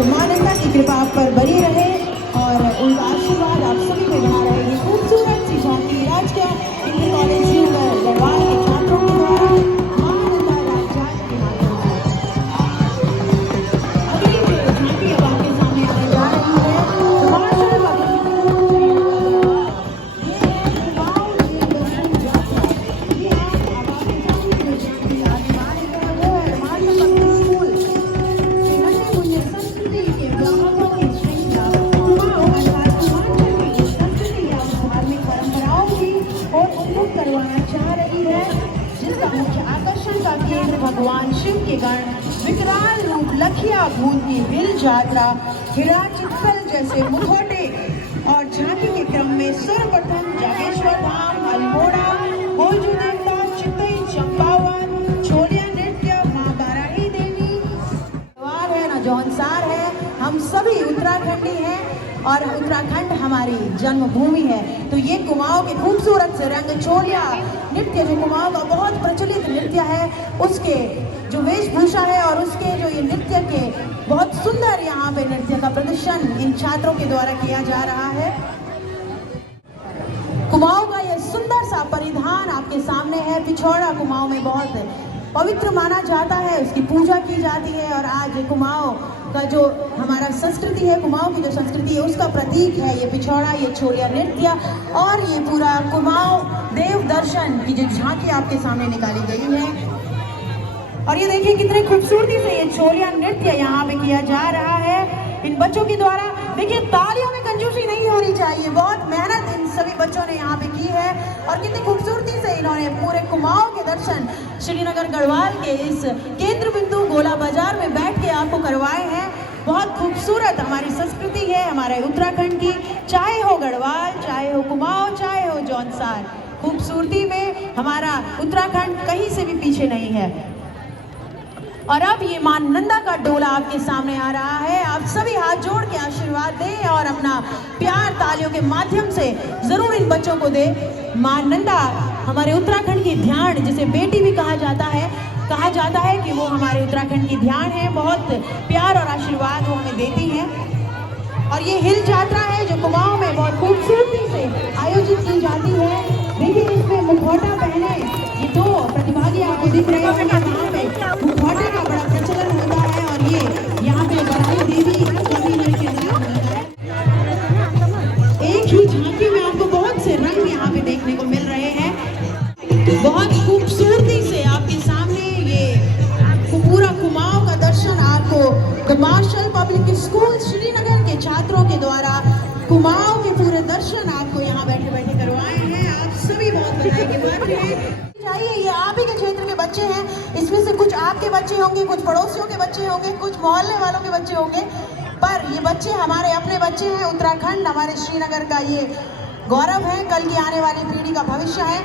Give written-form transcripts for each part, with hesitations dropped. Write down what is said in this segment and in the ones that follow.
तो मां नंदा की कृपा आप पर बनी रहे और उनका आशीर्वाद आप सभी पे बना रहे। ये खूबसूरत सी झांकी राजकीय इंटर कॉलेज श्रीनगर गढ़वाल के छात्रों के द्वारा मां नंदा राजजात के माध्यम से अगली जो झांकी अब आपके सामने आने जा रही है भगवान शिव के गण विकराल रूप लखिया भूतनी हिल जात्रा हिरा चित्तल जैसे मुखौटे और झांकी के क्रम में सर्वप्रथम जागेश्वर धाम अल्मोड़ा भोजू देवता चितई चंपावत छोलिया नृत्य मां बाराही देवी है ना जौनसार है। हम सभी उत्तराखंडी हैं और उत्तराखंड हमारी जन्मभूमि है। तो ये कुमाऊं के खूबसूरत से रंग छोलिया नृत्य जो कुमाऊं का बहुत प्रचलित नृत्य है उसके जो वेशभूषा है और उसके जो ये नृत्य के बहुत सुंदर यहाँ पे नृत्य का प्रदर्शन इन छात्रों के द्वारा किया जा रहा है। कुमाऊं का ये सुंदर सा परिधान आपके सामने है। पिछौड़ा कुमाऊं में बहुत पवित्र माना जाता है, उसकी पूजा की जाती है और आज कुमाऊं का जो हमारा संस्कृति है, कुमाऊं की जो संस्कृति है उसका प्रतीक है ये पिछौड़ा, ये छोलिया नृत्य और ये पूरा कुमाऊं देव दर्शन की जो झांकी आपके सामने निकाली गई है। और ये देखिए कितने खूबसूरती से ये छोलिया नृत्य यहाँ पे किया जा रहा है इन बच्चों के द्वारा। देखिए तालियों में कंजूसी नहीं होनी चाहिए, बहुत मेहनत इन सभी बच्चों ने यहाँ पे की है और कितनी खूबसूरती से इन्होंने पूरे कुमाऊं के दर्शन श्रीनगर गढ़वाल के इस केंद्र बिंदु गोला बाजार में बैठ के आपको करवाए हैं। बहुत खूबसूरत हमारी संस्कृति है हमारे उत्तराखंड की, चाहे हो गढ़वाल, चाहे हो कुमाऊं, चाहे हो जौनसार, खूबसूरती में हमारा उत्तराखंड कहीं से भी पीछे नहीं है। और अब ये मां नंदा का डोला आपके सामने आ रहा है। आप सभी हाथ जोड़ के आशीर्वाद दें और अपना प्यार तालियों के माध्यम से जरूर इन बच्चों को दें। मां नंदा हमारे उत्तराखंड की ध्यान, जिसे बेटी भी कहा जाता है कि वो हमारे उत्तराखंड की ध्यान है। बहुत प्यार और आशीर्वाद वो हमें देती हैं। और ये हिल यात्रा है जो कुमाऊं में बहुत खूबसूरती से आयोजित की जाती है। देखिए इसमें मुखौटा पहने ये दो प्रतिभागी आपको दिख रहे हैं, यहाँ पे मुखौटे का बड़ा प्रचलन होता है और ये यहाँ पे बाराही देवी सभी लड़के एक ही झांकी में आपको बहुत से रंग यहाँ पे देखने को मिल रहे हैं। बहुत खूबसूरती से आपके सामने ये पूरा कुमाऊं का दर्शन आपको मार्शल पब्लिक स्कूल श्रीनगर के छात्रों के द्वारा कुमाऊं के पूरे दर्शन आपको यहाँ बैठे बैठे करवाए हैं। आप सभी बहुत बधाई के पात्र हैं। चाहिए ये आप ही के क्षेत्र के बच्चे हैं, इसमें से कुछ आपके बच्चे होंगे, कुछ पड़ोसियों के बच्चे होंगे, कुछ मोहल्ले वालों के बच्चे होंगे, पर ये बच्चे हमारे अपने बच्चे हैं। उत्तराखंड हमारे श्रीनगर का ये गौरव है, कल की आने वाली पीढ़ी का भविष्य है।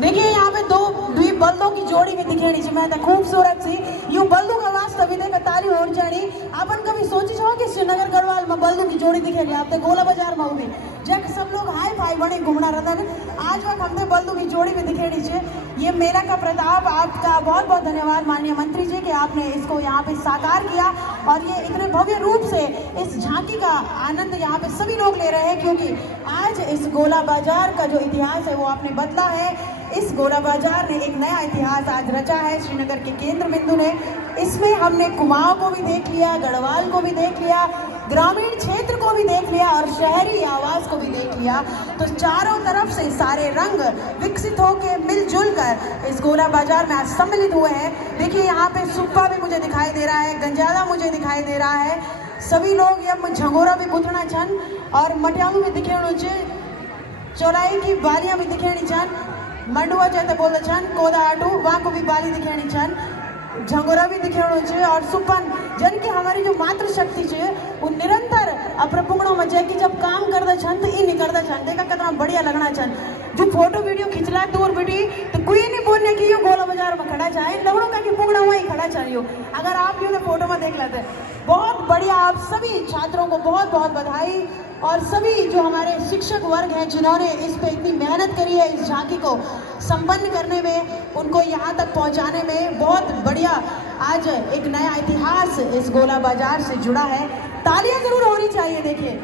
देखिए यहाँ पे दो द्वीप बल्दों की जोड़ी भी दिखेड़ी छी मैं खूबसूरत सी यूं बल्दू का वास्ता भी देखा ताली हो जानी। अपन कभी सोची छो कि श्रीनगर गढ़वाल में बल्दू की जोड़ी दिखेगी आप गोला बाजार में भी जब सब लोग हाई फाई बने घूमना रहता है, आज वक्त हमने बल्दू की जोड़ी भी दिखेड़ी छे। ये मेला का प्रताप आपका बहुत बहुत धन्यवाद माननीय मंत्री जी कि आपने इसको यहाँ पे साकार किया और ये इतने भव्य रूप से इस झांकी का आनंद यहाँ पे सभी लोग ले रहे हैं, क्योंकि आज इस गोला बाजार का जो इतिहास है वो आपने बदला है। इस गोला बाजार ने एक नया इतिहास आज रचा है श्रीनगर के केंद्र बिंदु ने। इसमें हमने कुमाऊं को भी देख लिया, गढ़वाल को भी देख लिया, ग्रामीण क्षेत्र को भी देख लिया और शहरी आवास को भी देख लिया। तो चारों तरफ से सारे रंग विकसित होकर मिलजुल कर इस गोला बाजार में आज सम्मिलित हुए हैं। देखिए यहाँ पे सुप्पा भी मुझे दिखाई दे रहा है, गंजाला मुझे दिखाई दे रहा है, सभी लोग यम झंगोरा भी बुथना छन और मटियालू भी दिखेणु छे, चौलाई की बालियां भी दिखेणी छन, मंडुआ जैसे बोलते छन, कोदा आटू वहाँ को भी बाली दिखेणी छन, झंगोरा भी दिखेणु छे और सुपन जन की हमारी जो मातृ शक्ति छे वो निरंतर अपने पुंगड़ों में जैकी जब काम करते छन तो इन निकलते छन। देखा कितना बढ़िया लगना छन। जो फोटो वीडियो खिंचला दूर बेटी तो कोई नहीं बोलने की यो गोला बाजार में खड़ा चाहे लवड़ों का कि पुंगड़ा वहीं खड़ा चाहिए। अगर आप यो फोटो में देख लेते बहुत बढ़िया। आप सभी छात्रों को बहुत बहुत बधाई और सभी जो हमारे शिक्षक वर्ग हैं जिन्होंने इस पे इतनी मेहनत करी है इस झांकी को संपन्न करने में, उनको यहाँ तक पहुँचाने में बहुत बढ़िया आज एक नया इतिहास इस गोला बाजार से जुड़ा है। तालियां जरूर होनी चाहिए। देखिए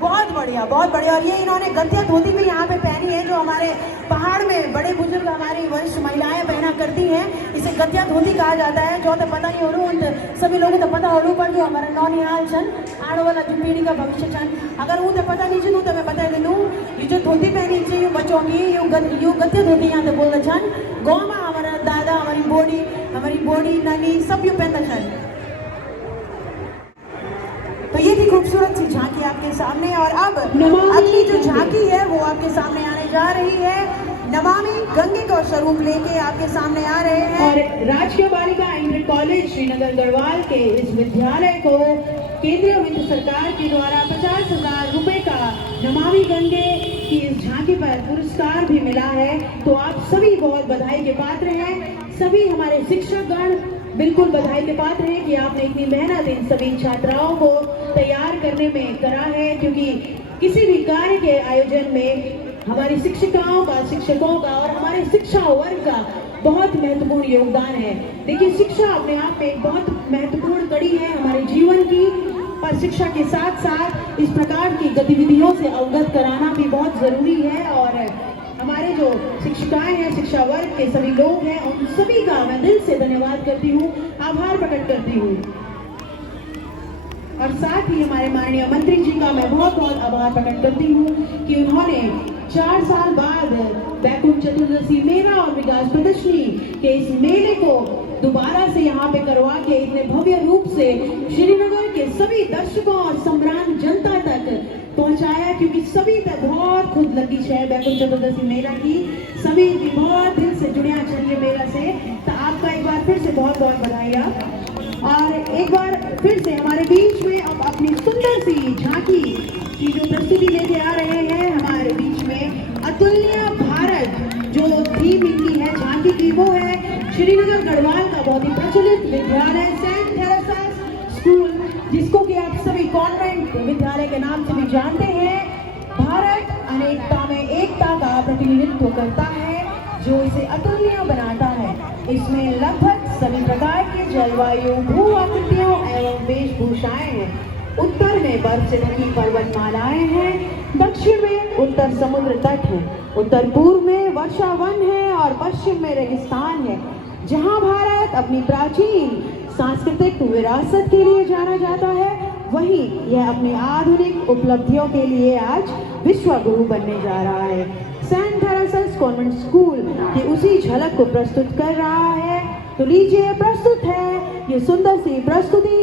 बहुत बढ़िया, बहुत बढ़िया। और ये इन्होंने गद्दिया धोती भी यहाँ पे पहनी है, जो हमारे पहाड़ में बड़े बुजुर्ग हमारी वरिष्ठ महिलाएं पहना करती हैं। इसे गद्दिया धोती कहा जाता है। जो तो पता नहीं हो रहा, सभी लोगों को पता हो रहा, पर जो हमारा नौनिहाल छन आने वाला जो पीढ़ी का भविष्य छन, अगर वो तो पता नहीं चलू तो मैं बता दिलूँ, ये जो धोती पहनी चाहिए बच्चों की, यू गद्दिया धोती यहाँ से बोलते छन। गाँव में हमारा दादा, हमारी बोड़ी नानी सब यू पहनता छन। तो ये थी खूबसूरत सी झांकी आपके सामने। और अब अगली जो झांकी है वो आपके सामने आने जा रही है। नमामि गंगे का स्वरूप लेके आपके सामने आ रहे हैं। और राजकीय बालिका इंटर कॉलेज श्रीनगर गढ़वाल के इस विद्यालय को केंद्रीय वित्त सरकार के द्वारा 50,000 रुपए का नमामि गंगे की इस झांकी पर पुरस्कार भी मिला है। तो आप सभी बहुत बधाई के पात्र हैं। सभी हमारे शिक्षकगण बिल्कुल बधाई के पात्र हैं कि आपने इतनी मेहनत इन सभी छात्राओं को तैयार करने में करा है, क्योंकि किसी भी कार्य के आयोजन में हमारी शिक्षिकाओं का, शिक्षकों का और हमारे शिक्षा वर्ग का बहुत महत्वपूर्ण योगदान है। देखिए शिक्षा अपने आप में एक बहुत महत्वपूर्ण कड़ी है हमारे जीवन की, पर शिक्षा के साथ साथ इस प्रकार की गतिविधियों से अवगत कराना भी बहुत जरूरी है। और हमारे जो शिक्षिकाएं हैं, शिक्षा वर्ग के सभी लोग हैं, उन सभी का मैं दिल से धन्यवाद करती हूँ, आभार प्रकट करती हूँ। और साथ ही हमारे माननीय मंत्री जी का मैं बहुत बहुत आभार प्रकट करती हूँ कि उन्होंने 4 साल बाद बैकुंठ चतुर्दशी मेला और विकास प्रदर्शनी के इस मेले को दोबारा से यहाँ पे करवा के इतने भव्य रूप से श्रीनगर के सभी दर्शकों और सम्रांत जनता तक पहुंचाया, क्योंकि सभी तक बहुत खुद लगी है बैकुंठ चतुर्दशी मेला की। सभी बहुत दिल से जुड़िया चाहिए मेला से। तो आपका एक बार फिर से बहुत बहुत बधाई। और एक बार फिर से हमारे बीच में अब अपनी सुंदर सी झांकी की जो प्रस्तुति लेके आ रहे हैं हमारे बीच में अतुल्य भारत, जो थीम इनकी है झांकी की, वो है श्रीनगर गढ़वाल का बहुत ही प्रचलित विद्यालय सेंट थेरेसास स्कूल, जिसको कि आप सभी कॉन्वेंट विद्यालय के नाम से भी जानते हैं। भारत अनेकता में एकता का प्रतिनिधित्व करता है, जो इसे अतुल्य बनाता है। इसमें लगभग सभी प्रकार के जलवायु, भू आकृतियों एवं वेशभूषाएं हैं। उत्तर में बर्फ से ढकी पर्वतमालाएं हैं, दक्षिण में उत्तर समुद्र तट है, उत्तर पूर्व में वर्षा वन है और पश्चिम में रेगिस्तान है। जहां भारत अपनी प्राचीन सांस्कृतिक विरासत के लिए जाना जाता है, वहीं यह अपनी आधुनिक उपलब्धियों के लिए आज विश्व गुरु बनने जा रहा है। सेंट थेरेसास कॉन्वेंट स्कूल की उसी झलक को प्रस्तुत कर रहा है। तो लीजिए, प्रस्तुत है ये सुंदर सी प्रस्तुति,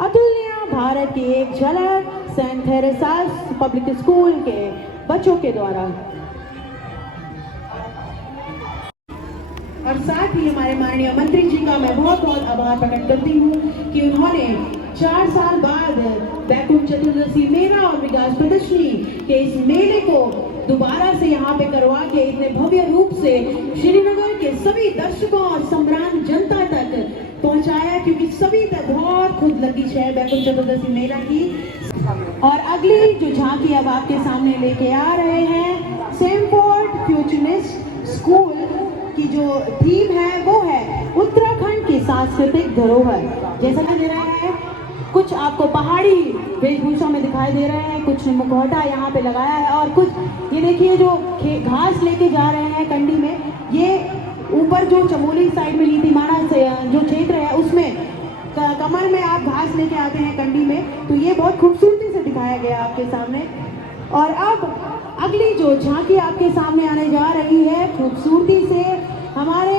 अतुल्य भारत की एक झलक सेंट थेरेसास पब्लिक स्कूल के बच्चों के द्वारा। और साथ ही हमारे माननीय मंत्री जी का मैं बहुत बहुत आभार प्रकट करती हूँ कि उन्होंने 4 साल बाद बैकुंठ चतुर्दशी मेला और विकास प्रदर्शनी के इस मेले को दोबारा से यहाँ पे करवा के इतने भव्य रूप से श्रीनगर के सभी दर्शकों और सम्रांत जनता तक पहुंचाया, क्योंकि सभी तक बहुत खुद लगी है बैकुंठ चतुर्दशी मेला की। और अगली जो झांकी अब आपके सामने लेके आ रहे हैं, सेमफोर्ड फ्यूचरिस्ट स्कूल की जो थीम है वो है उत्तराखंड की सांस्कृतिक धरोहर। जैसा कि दे रहे हैं, कुछ आपको पहाड़ी वेशभूषा में दिखाई दे रहे हैं, कुछ ने मुखौटा यहाँ पे लगाया है, और कुछ ये देखिए जो घास लेके जा रहे हैं कंडी में, ये ऊपर जो चमोली साइड में नीतिमाना से जो क्षेत्र है उसमें कमर में आप घास लेके आते हैं कंडी में, तो ये बहुत खूबसूरती से दिखाया गया आपके सामने। और अब अगली जो झांकी आपके सामने आने जा रही है खूबसूरती से, हमारे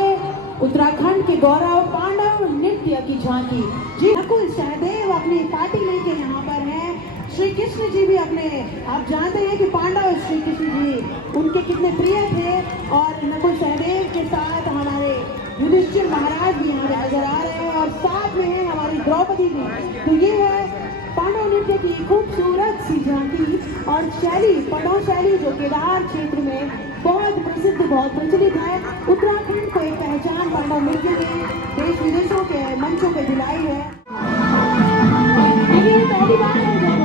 उत्तराखंड के गौरव पांडव नृत्य की झांकी। जी नकुल सहदेव अपनी पार्टी लेके यहाँ पर हैं। श्री कृष्ण जी भी अपने, आप जानते हैं कि पांडव श्री कृष्ण जी उनके कितने प्रिय थे, और नकुल सहदेव के साथ हमारे युधिष्ठिर महाराज भी यहाँ नजर आ रहे हैं, और साथ में है हमारी द्रौपदी भी। तो ये है पांडव नृत्य की खूबसूरत सी झांकी और शैली, पांडव शैली, जो केदार क्षेत्र में बहुत प्रसिद्ध, बहुत प्रचलित है। उत्तराखंड को एक पहचान पांडव नृत्य ने देश विदेशों के मंचों पे दिलाई है। ये पहली बार है जब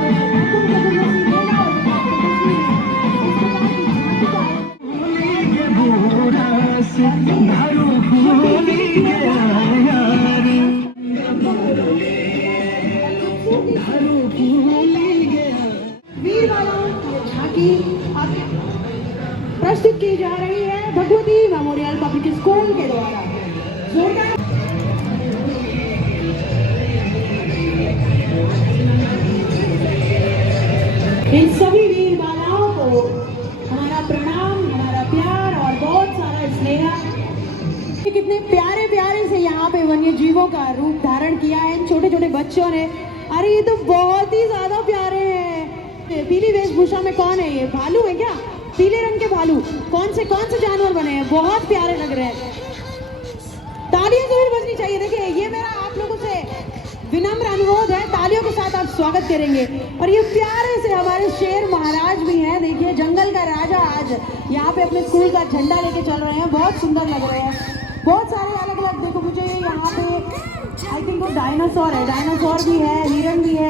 जोरदार इन सभी वीर बालाओं को हमारा प्रणाम, हमारा प्यार और बहुत सारा स्नेह। कितने प्यारे प्यारे से यहाँ पे वन्य जीवों का रूप धारण किया है इन छोटे छोटे बच्चों ने। अरे ये तो बहुत ही ज्यादा प्यारे हैं। पीली वेशभूषा में कौन है? ये भालू है क्या? पीले रंग के भालू। कौन से जानवर बने हैं? बहुत प्यारे लग रहे हैं। तालियां जरूर बजनी चाहिए। देखिए ये मेरा आप लोगों से विनम्र अनुरोध है, तालियों के साथ आप स्वागत करेंगे। और ये प्यारे से हमारे शेर महाराज भी हैं। देखिए जंगल का राजा आज यहाँ पे अपने स्कूल का झंडा लेके चल रहे हैं। बहुत सुंदर लग रहे हैं। बहुत सारे अलग अलग, देखो मुझे यहाँ पे आई थिंक वो डायनासोर है, डायनासोर भी है, हिरन भी है।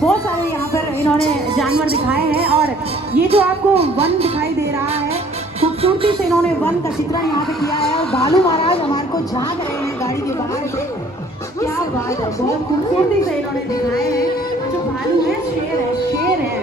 बहुत सारे यहाँ पर इन्होंने जानवर दिखाए हैं। और ये जो आपको वन दिखाई दे रहा है, खूबसूरती से इन्होंने वन का चित्रण यहाँ पे किया है। और भालू महाराज हमारे को झांक रहे हैं गाड़ी के बाहर से। क्या बात है, बहुत खूबसूरती से इन्होंने दिखाए हैं। जो भालू है शेर है, शेर है।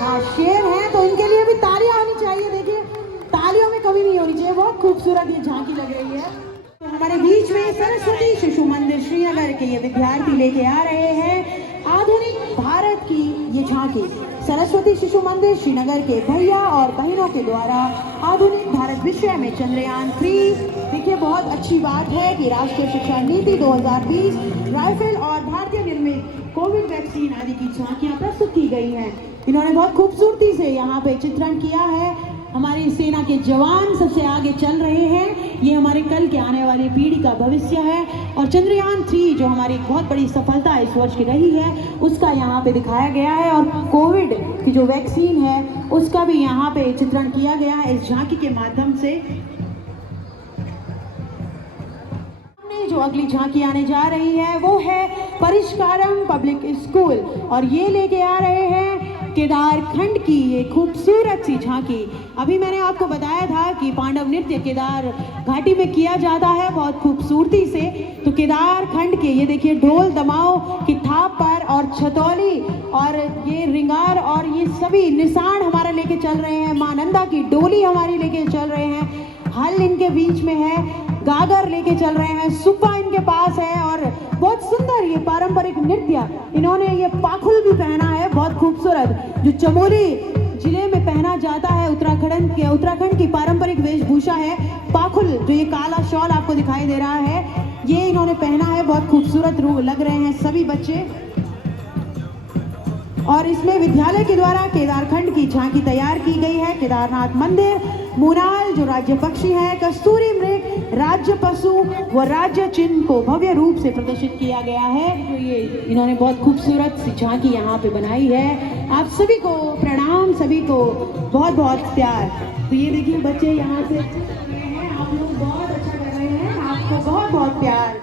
हाँ शेर है, तो इनके लिए भी तालियां होनी चाहिए। देखिए तालियों में कमी नहीं होनी चाहिए। बहुत खूबसूरत ये झांकी लग रही है। तो हमारे बीच में सरस्वती शिशु मंदिर श्रीनगर के ये विद्यार्थी लेके आ रहे हैं आधुनिक भारत की ये झांकी। सरस्वती शिशु मंदिर श्रीनगर के भैया और बहनों के द्वारा आधुनिक भारत विषय में चंद्रयान 3। देखिए बहुत अच्छी बात है कि राष्ट्रीय शिक्षा नीति 2020 राइफल और भारतीय निर्मित कोविड वैक्सीन आदि की झांकियां प्रस्तुत की गई हैं। इन्होंने बहुत खूबसूरती से यहाँ पे चित्रण किया है। हमारी सेना के जवान सबसे आगे चल रहे हैं। ये हमारे कल के आने वाली पीढ़ी का भविष्य है। और चंद्रयान 3 जो हमारी बहुत बड़ी सफलता इस वर्ष की रही है, उसका यहाँ पे दिखाया गया है। और कोविड की जो वैक्सीन है उसका भी यहाँ पे चित्रण किया गया है इस झांकी के माध्यम से। जो अगली झांकी आने जा रही है वो है परिष्कारम पब्लिक स्कूल। और ये लेके आ रहे हैं केदार खंड की ये खूबसूरत सी झांकी। अभी मैंने आपको बताया था कि पांडव नृत्य केदार घाटी में किया जाता है बहुत खूबसूरती से। तो केदार खंड के ये देखिए ढोल दमाओ की थाप पर और छतौली और ये रिंगार और ये सभी निशान हमारा लेके चल रहे हैं। मां नंदा की डोली हमारी लेके चल रहे हैं। हल इनके बीच में है, गागर लेके चल रहे हैं, सुप्पा इनके पास है। और बहुत सुंदर ये पारंपरिक नृत्य, इन्होंने ये पाखुल भी पहना है बहुत खूबसूरत, जो चमोली जिले में पहना जाता है। उत्तराखंड की पारंपरिक वेशभूषा है पाखुल। जो ये काला शॉल आपको दिखाई दे रहा है, ये इन्होंने पहना है। बहुत खूबसूरत लग रहे हैं सभी बच्चे। और इसमें विद्यालय के द्वारा केदारखंड की झांकी तैयार की गई है। केदारनाथ मंदिर, मुनाल जो राज्य पक्षी है, कस्तूरी मृग राज्य पशु व राज्य चिन्ह को भव्य रूप से प्रदर्शित किया गया है। तो ये इन्होंने बहुत खूबसूरत सी झांकी यहाँ पे बनाई है। आप सभी को प्रणाम, सभी को बहुत बहुत प्यार। तो ये देखिए बच्चे यहाँ से आप लोग बहुत अच्छा कर रहे हैं, आपको बहुत बहुत प्यार।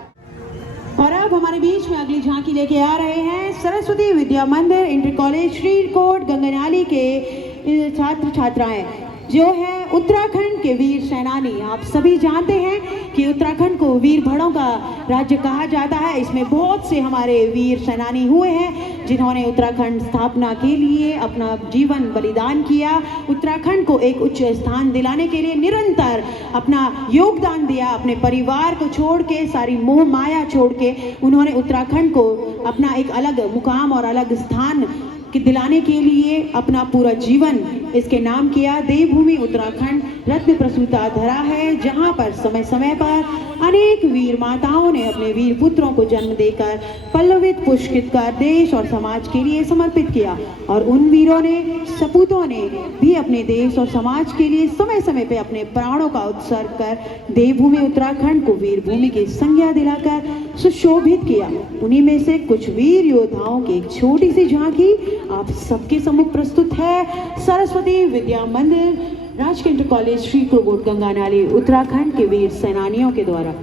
और अब हमारे बीच में अगली झांकी लेके आ रहे हैं सरस्वती विद्या मंदिर इंटर कॉलेज श्रीकोट गंगनाली के छात्र छात्राएं जो है उत्तराखंड के वीर सेनानी। आप सभी जानते हैं कि उत्तराखंड को वीर भड़ों का राज्य कहा जाता है। इसमें बहुत से हमारे वीर सेनानी हुए हैं जिन्होंने उत्तराखंड स्थापना के लिए अपना जीवन बलिदान किया। उत्तराखंड को एक उच्च स्थान दिलाने के लिए निरंतर अपना योगदान दिया। अपने परिवार को छोड़ के, सारी मोह माया छोड़ के उन्होंने उत्तराखंड को अपना एक अलग मुकाम और अलग स्थान कि दिलाने के लिए अपना पूरा जीवन इसके नाम किया। देवभूमि उत्तराखंड रत्न प्रसूता धरा है, जहां पर समय समय पर अनेक वीर माताओं ने अपने वीर पुत्रों को जन्म देकर पल्लवित पुष्पित कर देश और समाज के लिए समर्पित किया। और उन वीरों ने, सपूतों ने भी अपने देश और समाज के लिए समय समय पे अपने प्राणों का उत्सर्ग कर देवभूमि उत्तराखंड को वीर भूमि की संज्ञा दिलाकर सुशोभित किया। उन्हीं में से कुछ वीर योद्धाओं की एक छोटी सी झांकी आप सबके सम्मुख प्रस्तुत है। सरस्वती विद्या मंदिर राजकीय इंटर कॉलेज श्रीकोट गंगानाली उत्तराखंड के वीर सेनानियों के द्वारा।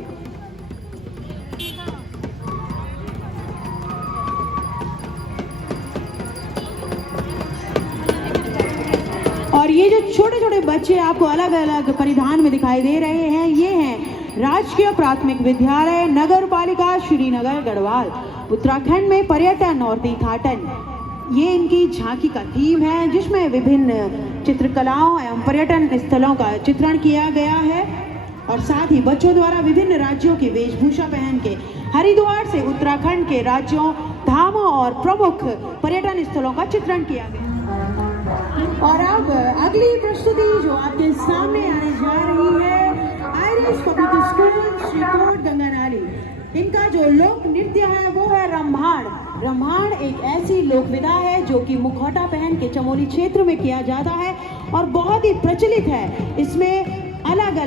और ये जो छोटे छोटे बच्चे आपको अलग अलग परिधान में दिखाई दे रहे हैं, ये हैं राजकीय प्राथमिक विद्यालय नगर पालिका श्रीनगर गढ़वाल उत्तराखंड में पर्यटन और तीर्थाटन। ये इनकी झांकी का थीम है जिसमें विभिन्न चित्रकलाओं एवं पर्यटन स्थलों का चित्रण किया गया है। और साथ ही बच्चों द्वारा विभिन्न राज्यों की वेशभूषा पहन के हरिद्वार से उत्तराखंड के राज्यों, धामों और प्रमुख पर्यटन स्थलों का चित्रण किया गया। और अब अगली प्रस्तुति जो आपके सामने आने जा रही है, Irish public school Srikot Ganganali, इनका जो लोक नृत्य है वो है रंभाण। रंभाण एक ऐसी लोक विधा है जो कि मुखौटा पहन के चमोली क्षेत्र में किया जाता है और बहुत ही प्रचलित है। इसमें अलग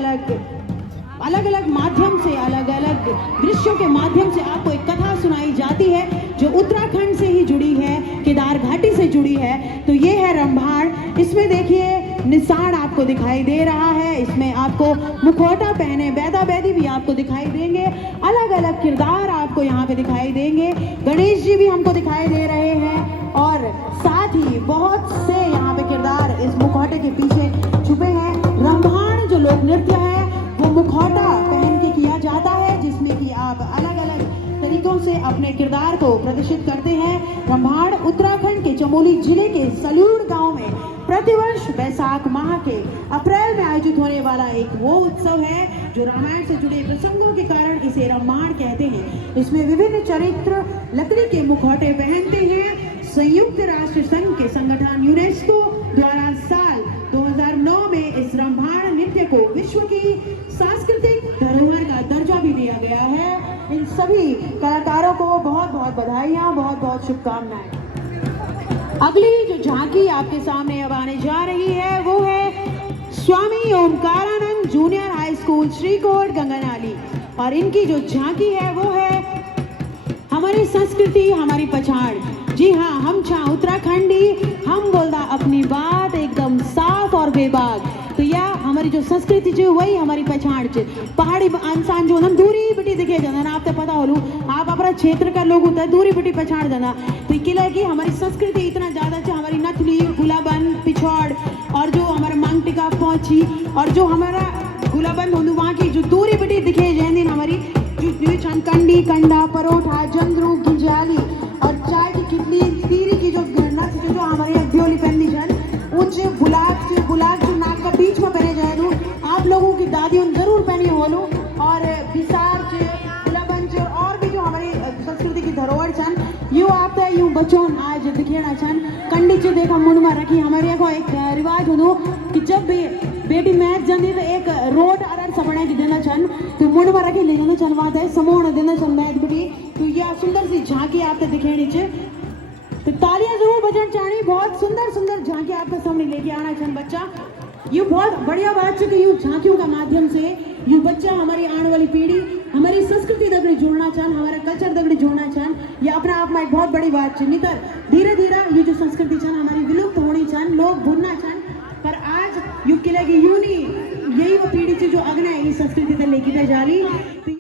अलग माध्यम से, अलग अलग दृश्यों के माध्यम से आपको एक कथा सुनाई जाती है जो उत्तराखंड से ही जुड़ी है, केदार घाटी से जुड़ी है। तो ये है रंभाण। इसमें देखिए निशान आपको दिखाई दे रहा है, इसमें आपको मुखौटा पहने बैदा बैदी भी आपको दिखाई देंगे, अलग अलग किरदार आपको यहाँ पे दिखाई देंगे। गणेश जी भी हमको दिखाई दे रहे हैं और साथ ही बहुत से यहाँ पे किरदार इस मुखौटे के पीछे छुपे हैं। रंभाण जो लोक नृत्य है वो मुखौटा पहन के किया जाता है, जिसमें कि आप अलग अलग तरीकों से अपने किरदार को प्रदर्शित करते हैं। रंभाण उत्तराखंड के चमोली जिले के सल्यूड़ गांव में प्रतिवर्ष वैशाख माह के अप्रैल में आयोजित होने वाला एक वो उत्सव है जो रामायण से जुड़े प्रसंगों के कारण इसे रंभाण कहते हैं। इसमें विभिन्न चरित्र लकड़ी के मुखौटे पहनते हैं। संयुक्त राष्ट्र संघ के संगठन यूनेस्को द्वारा साल 2009 में इस रंभाण नृत्य को विश्व की सांस्कृतिक धरोहर का दर्जा भी दिया गया है। इन सभी कलाकारों को बहुत बहुत बधाइयाँ, बहुत बहुत शुभकामनाएं। अगली जो झांकी आपके सामने अब आने जा रही है वो है Swami Omkarananda junior high school Srikot Ganganali, और इनकी जो झांकी है वो है हमारी संस्कृति हमारी पहचान। जी हाँ, हम छा उत्तराखंडी, हम बोलदा अपनी बात एकदम साफ और बेबाक। तो यह हमारी जो संस्कृति जो वही हमारी पहचान है। पहाड़ी इंसान जो हम दूरी बेटी दिखे जाना ना, आपको पता हो आप अपना क्षेत्र का लोग होता है दूरी बेटी पहचान जाना। तो किला की हमारी संस्कृति इतना ज़्यादा है, हमारी नथली गुलाबन पिछौड़ और जो हमारा मांग टिका पहुँची और जो हमारा गुलाबन होंदू वहाँ की जो दूरी बेटी दिखे जैन हमारी कंडी कंडा परोठा जंगरू गिंजाली और चाय की कितली तीरी की जो नथ जो हमारी अध्योली पहनती जन ऊंचे गुलाब जो नाक का बीच में पहने जाए दो, आप लोगों की दादियों जरूर पहनी होलू। और विसार गुलाबंच और भी जो हमारी संस्कृति की धरोहर छन यू आता है, यूँ बच्चों आज दिखेना छन कंडी च देखो मुंड में रखी। हमारे यहाँ को एक रिवाज हो कि जब भी बेटी मैच जाती तो एक रोट अरड़ सपने की देना छन तो मुंड में रखी ले जाना छन वहाँ समोण देना छन मैच बेटी। तो यह सुंदर सी झांकी आपने दिखेनी च, तो तालियां जरूर बजन चाहनी। बहुत सुंदर सुंदर झांकी आपके सामने लेके आना छन बच्चा। ये बहुत बढ़िया बात है कि यूँ झांकियों का माध्यम से यूँ बच्चा हमारी आने वाली पीढ़ी हमारी संस्कृति दगड़ी जोड़ना चाहन, हमारा कल्चर दगड़ी जोड़ना चाहन, ये अपने आप में एक बहुत बड़ी बात है। नहीं तो धीरे धीरे ये जो संस्कृति छन हमारी विलुप्त होनी चाहन, लोग भूलना चाहन, पर आज यू किले की यूनी यही वो पीढ़ी से जो अगना इस संस्कृति तक लेके जा रही।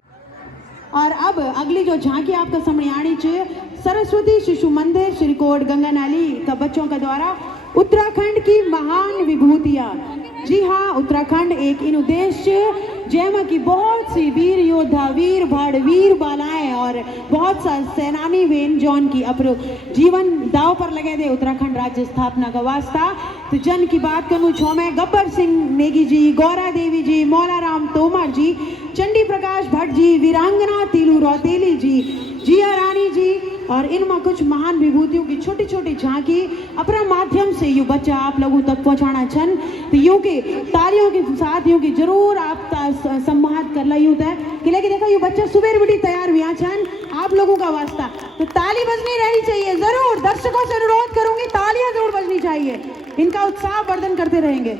और अब अगली जो झांकी आपका सामने आनी चाहिए सरस्वती शिशु मंदिर श्रीकोट गंगानाली का बच्चों का द्वारा उत्तराखंड की महान विभूतियाँ। जी हाँ, उत्तराखंड एक इन उद्देश्य जैमा की बहुत सी वीर योद्धा, वीर भड़, वीर बालाएं और बहुत सा सेनानी वेन जौन की अपने जीवन दाव पर लगे थे उत्तराखंड राज्य स्थापना का वास्ता। तो जन की बात करूँ छो में गब्बर सिंह नेगी जी, गौरा देवी जी, मौलाराम तोमर जी, चंडी प्रकाश भट्ट जी, वीरांगना तीलू रौतेली जी, जिया रानी जी और इनमें कुछ महान विभूतियों की छोटी छोटी झांकी अपना माध्यम से यू बच्चा आप लोगों तक पहुंचाना छन। तो यूँ के तालियों के साथ यूँ की जरूर आप सम्मानित कर यूँ तय कि लेकिन देखो यू बच्चा सुबह बेटी तैयार हुआ छन आप लोगों का वास्ता, तो ताली बजनी रहनी चाहिए जरूर। दर्शकों से अनुरोध करूंगी तालियां जरूर बजनी चाहिए, इनका उत्साह वर्धन करते रहेंगे।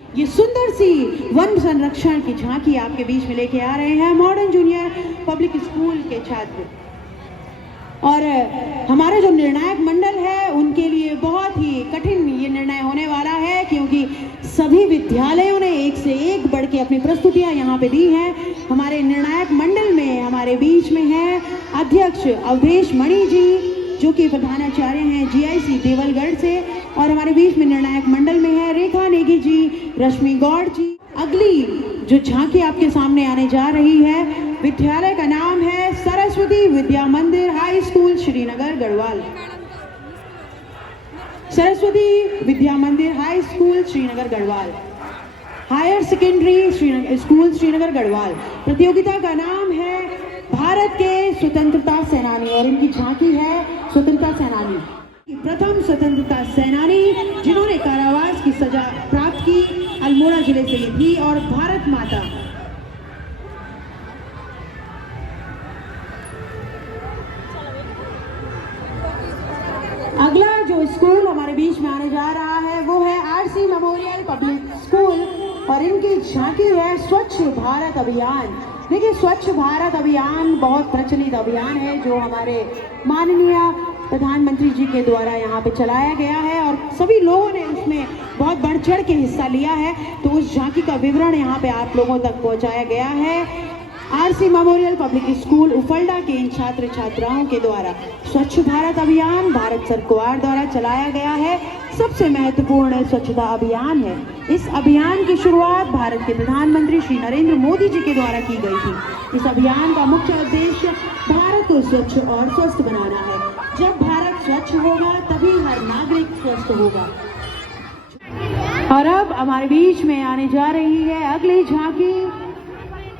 ये सुंदर सी वन संरक्षण की झांकी आपके बीच में लेके आ रहे हैं मॉडर्न जूनियर पब्लिक स्कूल के छात्र। और हमारा जो निर्णायक मंडल है उनके लिए बहुत ही कठिन ये निर्णय होने वाला है, क्योंकि सभी विद्यालयों ने एक से एक बढ़ के अपनी प्रस्तुतियां यहाँ पे दी हैं। हमारे निर्णायक मंडल में हमारे बीच में है अध्यक्ष अवधेश मणि जी जो कि प्रधानाचार्य हैं GIC देवलगढ़ से, और हमारे बीच में निर्णायक मंडल में है रेखा नेगी जी, रश्मि गौड़ जी। अगली जो झांकी आपके सामने आने जा रही है विद्यालय का नाम है Saraswati Vidya Mandir high school Srinagar Garhwal. Saraswati Vidya Mandir high school Srinagar Garhwal, higher secondary school Srinagar Garhwal. प्रतियोगिता का नाम है भारत के स्वतंत्रता सेनानी और इनकी झांकी है स्वतंत्रता सेनानी। प्रथम स्वतंत्रता सेनानी जिन्होंने कारावास की सजा प्राप्त की अल्मोड़ा जिले से थी और भारत माता। अगला जो स्कूल हमारे बीच में आने जा रहा है वो है आरसी मेमोरियल पब्लिक स्कूल और इनकी झांकी है स्वच्छ भारत अभियान। देखिए, स्वच्छ भारत अभियान बहुत प्रचलित अभियान है जो हमारे माननीय प्रधानमंत्री जी के द्वारा यहाँ पे चलाया गया है और सभी लोगों ने उसमें बहुत बढ़ चढ़ के हिस्सा लिया है। तो उस झांकी का विवरण यहाँ पे आप लोगों तक पहुँचाया गया है। आरसी मेमोरियल पब्लिक स्कूल उफलडा के इन छात्र छात्राओं के द्वारा स्वच्छ भारत अभियान भारत सरकार द्वारा चलाया गया है, सबसे महत्वपूर्ण स्वच्छता अभियान है। इस अभियान की शुरुआत भारत के प्रधानमंत्री श्री नरेंद्र मोदी जी के द्वारा की गई थी। इस अभियान का मुख्य उद्देश्य भारत को स्वच्छ और स्वस्थ बनाना है। जब भारत स्वच्छ होगा तभी हर नागरिक स्वस्थ होगा। और अब हमारे बीच में आने जा रही है अगली झांकी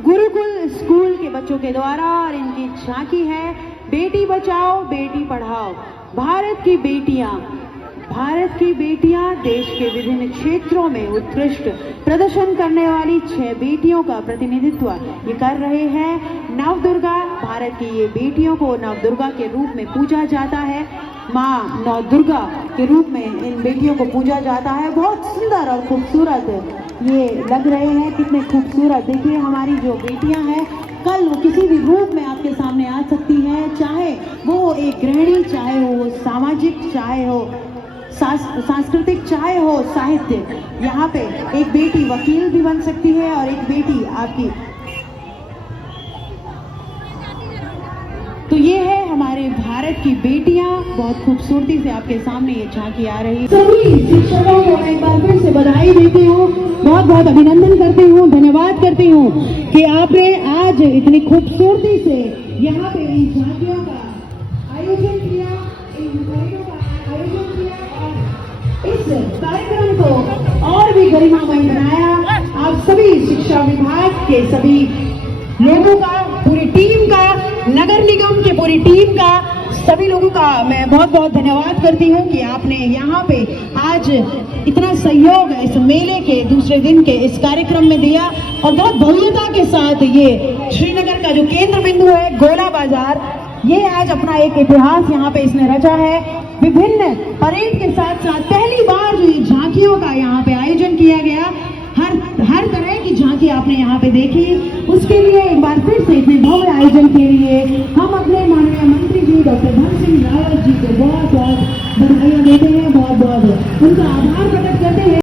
गुरुकुल स्कूल के बच्चों के द्वारा और इनकी झांकी है बेटी बचाओ बेटी पढ़ाओ। भारत की बेटियां देश के विभिन्न क्षेत्रों में उत्कृष्ट प्रदर्शन करने वाली 6 बेटियों का प्रतिनिधित्व ये कर रहे हैं। नवदुर्गा, भारत की ये बेटियों को नवदुर्गा के रूप में पूजा जाता है। माँ नवदुर्गा के रूप में इन बेटियों को पूजा जाता है। बहुत सुंदर और खूबसूरत ये लग रहे हैं, कितने खूबसूरत। देखिए, हमारी जो बेटियां हैं कल वो किसी भी रूप में आपके सामने आ सकती हैं, चाहे वो एक गृहिणी, चाहे वो सामाजिक, चाहे हो सांस्कृतिक, चाहे हो साहित्य। यहाँ पे एक बेटी वकील भी बन सकती है और एक बेटी आपकी। तो ये है हमारे भारत की बेटियां, बहुत खूबसूरती से आपके सामने ये झांकी आ रही है। सभी शिक्षकों को मैं एक बार फिर से बधाई देती हूँ, बहुत बहुत अभिनंदन करती हूँ, धन्यवाद करती हूँ कि आपने आज इतनी खूबसूरती से यहाँ पे इन झांकियों का आयोजन किया, इन परेडों का आयोजन किया और इस कार्यक्रम को और भी गरिमामय बनाया। आप सभी शिक्षा विभाग के सभी लोगों का, पूरी टीम का, नगर निगम के पूरी टीम का, सभी लोगों का मैं बहुत बहुत धन्यवाद करती हूँ कि आपने यहाँ पे आज इतना सहयोग इस मेले के दूसरे दिन के इस कार्यक्रम में दिया और बहुत भव्यता के साथ ये श्रीनगर का जो केंद्र बिंदु है गोला बाजार, ये आज अपना एक इतिहास यहाँ पे इसने रचा है। विभिन्न परेड के साथ साथ पहली बार जो ये झांकियों का यहाँ पे आयोजन किया गया, हर तरह की झांकी आपने यहाँ पे देखी। उसके लिए एक बार फिर से इतने भव्य आयोजन के लिए हम अपने माननीय मंत्री जी डॉक्टर धन सिंह रावत जी को बहुत बहुत बधाइयाँ देते हैं, बहुत बहुत उनका आभार